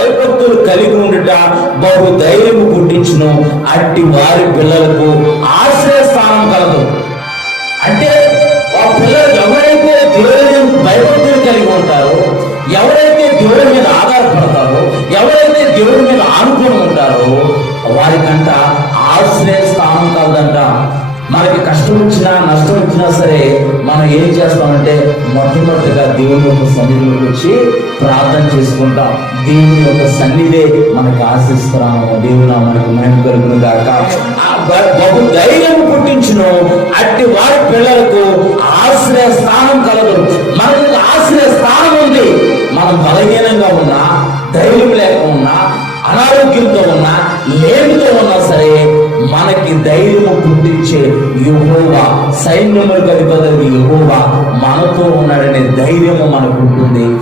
భయభక్తులు కలిగి ఉండుట బహు ధైర్యము పుట్టించును. అట్టి వారి పిల్లలకు ఆశ్రయ స్థానం కలదు. అంటే ఆ పిల్లలు ఎవరైతే దేవుని భయభక్తులు కలిగి ఉంటారో, ఎవరైతే దేవుడి మీద ఆధారపడతారో, ఎవరైతే దేవుడి మీద ఆనుకొని ఉంటారో వారికంట ఆశ్రయ స్థానం కలదంట. మనకి కష్టం వచ్చినా నష్టం వచ్చినా సరే మనం ఏం చేస్తామంటే మొట్టమొదటిగా దేవుని యొక్క సన్నిధిలోకి వచ్చి ప్రార్థన చేసుకుంటాం. దేవుని యొక్క సన్నిధే మనకు ఆశిస్తున్నాము. దేవుడు మనకు మహిమ కలుగును గాక. బహు ధైర్యం పుట్టించును. అట్టి వారి పిల్లలకు ఆశ్రయ స్థానం కలదు. మనకు ఆశ్రయ స్థానం ఉంది. మనం బలహీనంగా ఉన్నా, ధైర్యం లేక ఉన్నా, అనారోగ్యంతో ఉన్నా, లేమితో ఉన్నా సరే మనకి ధైర్యము పుట్టించే యెహోవా, సైన్యములకు అధిపతి యెహోవా మనతో ఉన్నాడనే ధైర్యము మనకు ఉంటుంది.